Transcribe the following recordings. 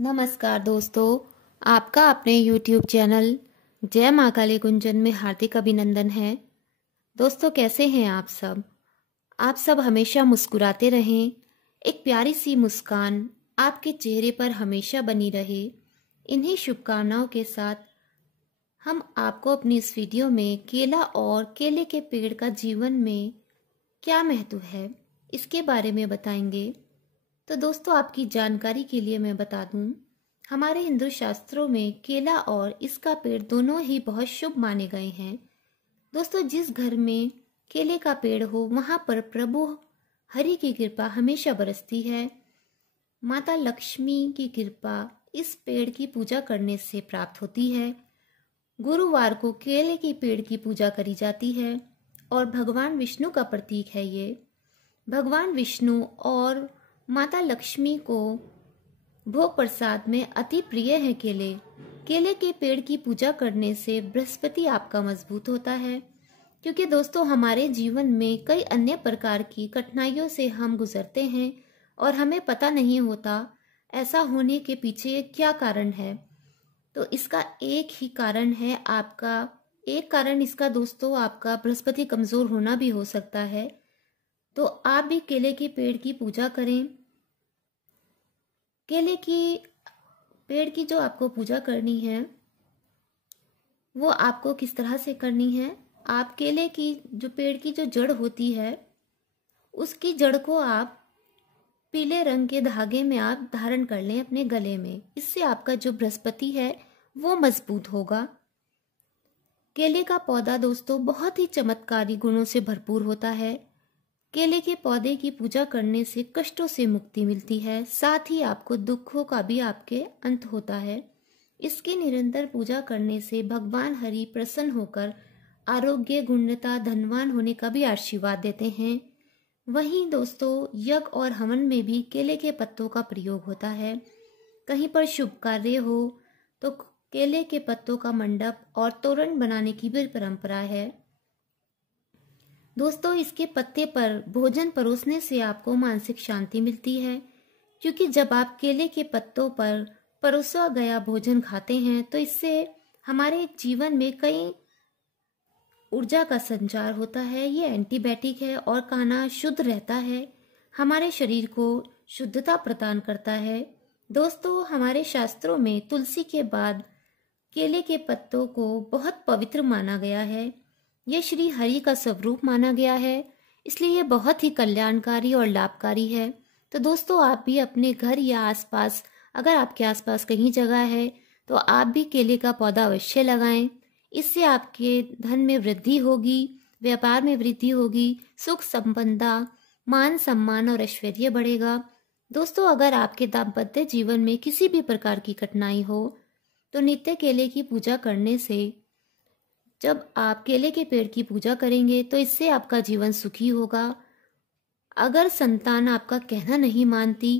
नमस्कार दोस्तों, आपका अपने YouTube चैनल जय माँ काली गुंजन में हार्दिक अभिनंदन है। दोस्तों, कैसे हैं आप सब? आप सब हमेशा मुस्कुराते रहें। एक प्यारी सी मुस्कान आपके चेहरे पर हमेशा बनी रहे। इन्हीं शुभकामनाओं के साथ हम आपको अपनी इस वीडियो में केला और केले के पेड़ का जीवन में क्या महत्व है, इसके बारे में बताएंगे। तो दोस्तों, आपकी जानकारी के लिए मैं बता दूं, हमारे हिंदू शास्त्रों में केला और इसका पेड़ दोनों ही बहुत शुभ माने गए हैं। दोस्तों, जिस घर में केले का पेड़ हो वहां पर प्रभु हरि की कृपा हमेशा बरसती है। माता लक्ष्मी की कृपा इस पेड़ की पूजा करने से प्राप्त होती है। गुरुवार को केले के पेड़ की पूजा करी जाती है और भगवान विष्णु का प्रतीक है ये। भगवान विष्णु और माता लक्ष्मी को भोग प्रसाद में अति प्रिय है केले। केले के पेड़ की पूजा करने से बृहस्पति आपका मजबूत होता है, क्योंकि दोस्तों हमारे जीवन में कई अन्य प्रकार की कठिनाइयों से हम गुजरते हैं और हमें पता नहीं होता ऐसा होने के पीछे क्या कारण है। तो इसका एक ही कारण है एक कारण इसका दोस्तों आपका बृहस्पति कमजोर होना भी हो सकता है। तो आप भी केले के पेड़ की पूजा करें। केले की पेड़ की जो आपको पूजा करनी है वो आपको किस तरह से करनी है। आप केले की जो पेड़ की जो जड़ होती है उसकी जड़ को आप पीले रंग के धागे में आप धारण कर लें अपने गले में। इससे आपका जो बृहस्पति है वो मजबूत होगा। केले का पौधा दोस्तों बहुत ही चमत्कारी गुणों से भरपूर होता है। केले के पौधे की पूजा करने से कष्टों से मुक्ति मिलती है, साथ ही आपको दुखों का भी आपके अंत होता है। इसकी निरंतर पूजा करने से भगवान हरि प्रसन्न होकर आरोग्य, गुणवत्ता, धनवान होने का भी आशीर्वाद देते हैं। वहीं दोस्तों यज्ञ और हवन में भी केले के पत्तों का प्रयोग होता है। कहीं पर शुभ कार्य हो तो केले के पत्तों का मंडप और तोरण बनाने की भी परंपरा है। दोस्तों, इसके पत्ते पर भोजन परोसने से आपको मानसिक शांति मिलती है, क्योंकि जब आप केले के पत्तों पर परोसा गया भोजन खाते हैं तो इससे हमारे जीवन में कई ऊर्जा का संचार होता है। ये एंटीबायोटिक है और खाना शुद्ध रहता है, हमारे शरीर को शुद्धता प्रदान करता है। दोस्तों, हमारे शास्त्रों में तुलसी के बाद केले के पत्तों को बहुत पवित्र माना गया है। ये श्री हरि का स्वरूप माना गया है, इसलिए ये बहुत ही कल्याणकारी और लाभकारी है। तो दोस्तों, आप भी अपने घर या आसपास, अगर आपके आसपास कहीं जगह है तो आप भी केले का पौधा अवश्य लगाएं। इससे आपके धन में वृद्धि होगी, व्यापार में वृद्धि होगी, सुख संपदा, मान सम्मान और ऐश्वर्य बढ़ेगा। दोस्तों, अगर आपके दाम्पत्य जीवन में किसी भी प्रकार की कठिनाई हो तो नित्य केले की पूजा करने से, जब आप केले के पेड़ की पूजा करेंगे तो इससे आपका जीवन सुखी होगा। अगर संतान आपका कहना नहीं मानती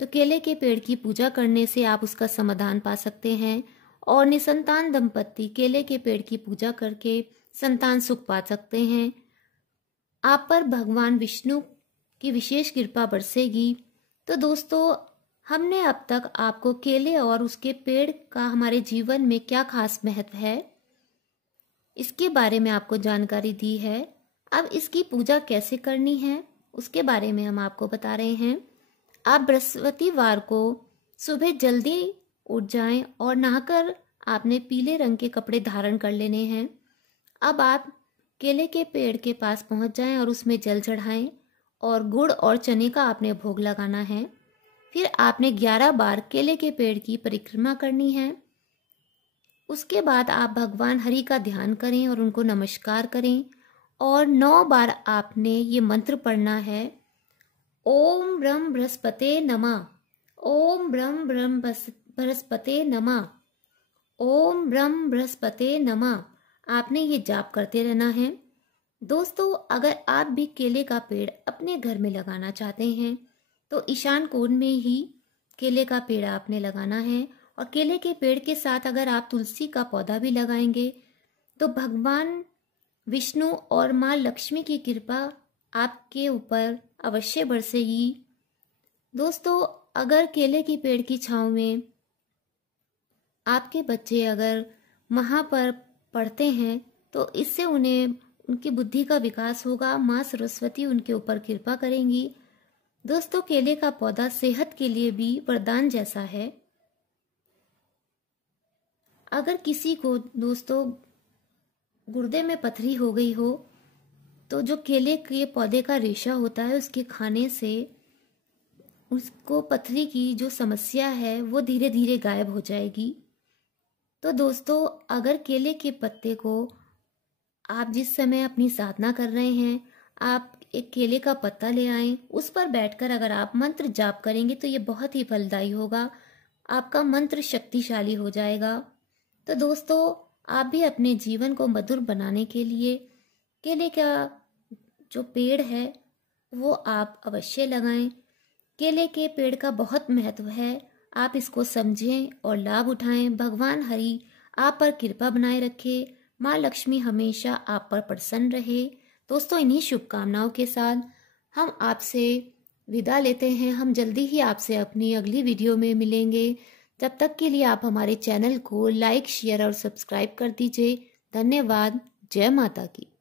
तो केले के पेड़ की पूजा करने से आप उसका समाधान पा सकते हैं और निसंतान दंपत्ति केले के पेड़ की पूजा करके संतान सुख पा सकते हैं। आप पर भगवान विष्णु की विशेष कृपा बरसेगी। तो दोस्तों, हमने अब तक आपको केले और उसके पेड़ का हमारे जीवन में क्या खास महत्व है इसके बारे में आपको जानकारी दी है। अब इसकी पूजा कैसे करनी है उसके बारे में हम आपको बता रहे हैं। आप बृहस्पतिवार को सुबह जल्दी उठ जाएं और नहाकर आपने पीले रंग के कपड़े धारण कर लेने हैं। अब आप केले के पेड़ के पास पहुंच जाएं और उसमें जल चढ़ाएं और गुड़ और चने का आपने भोग लगाना है। फिर आपने 11 बार केले के पेड़ की परिक्रमा करनी है। उसके बाद आप भगवान हरि का ध्यान करें और उनको नमस्कार करें और 9 बार आपने ये मंत्र पढ़ना है। ओम ब्रह्म बृहस्पते नमः, ओम ब्रह्म बृहस्पते नमः, ओम ब्रह्म बृहस्पते नमः। आपने ये जाप करते रहना है। दोस्तों, अगर आप भी केले का पेड़ अपने घर में लगाना चाहते हैं तो ईशान कोण में ही केले का पेड़ आपने लगाना है। और केले के पेड़ के साथ अगर आप तुलसी का पौधा भी लगाएंगे तो भगवान विष्णु और माँ लक्ष्मी की कृपा आपके ऊपर अवश्य बरसेगी। दोस्तों, अगर केले की पेड़ की छांव में आपके बच्चे अगर वहाँ पर पढ़ते हैं तो इससे उन्हें उनकी बुद्धि का विकास होगा। माँ सरस्वती उनके ऊपर कृपा करेंगी। दोस्तों, केले का पौधा सेहत के लिए भी वरदान जैसा है। अगर किसी को दोस्तों गुर्दे में पथरी हो गई हो तो जो केले के पौधे का रेशा होता है उसके खाने से उसको पथरी की जो समस्या है वो धीरे धीरे गायब हो जाएगी। तो दोस्तों, अगर केले के पत्ते को आप जिस समय अपनी साधना कर रहे हैं, आप एक केले का पत्ता ले आएं, उस पर बैठकर अगर आप मंत्र जाप करेंगे तो ये बहुत ही फलदायी होगा। आपका मंत्र शक्तिशाली हो जाएगा। तो दोस्तों, आप भी अपने जीवन को मधुर बनाने के लिए केले का जो पेड़ है वो आप अवश्य लगाएं। केले के पेड़ का बहुत महत्व है, आप इसको समझें और लाभ उठाएं। भगवान हरि आप पर कृपा बनाए रखे, माँ लक्ष्मी हमेशा आप पर प्रसन्न रहे। दोस्तों, इन्हीं शुभकामनाओं के साथ हम आपसे विदा लेते हैं। हम जल्दी ही आपसे अपनी अगली वीडियो में मिलेंगे। तब तक के लिए आप हमारे चैनल को लाइक, शेयर और सब्सक्राइब कर दीजिए। धन्यवाद। जय माता की।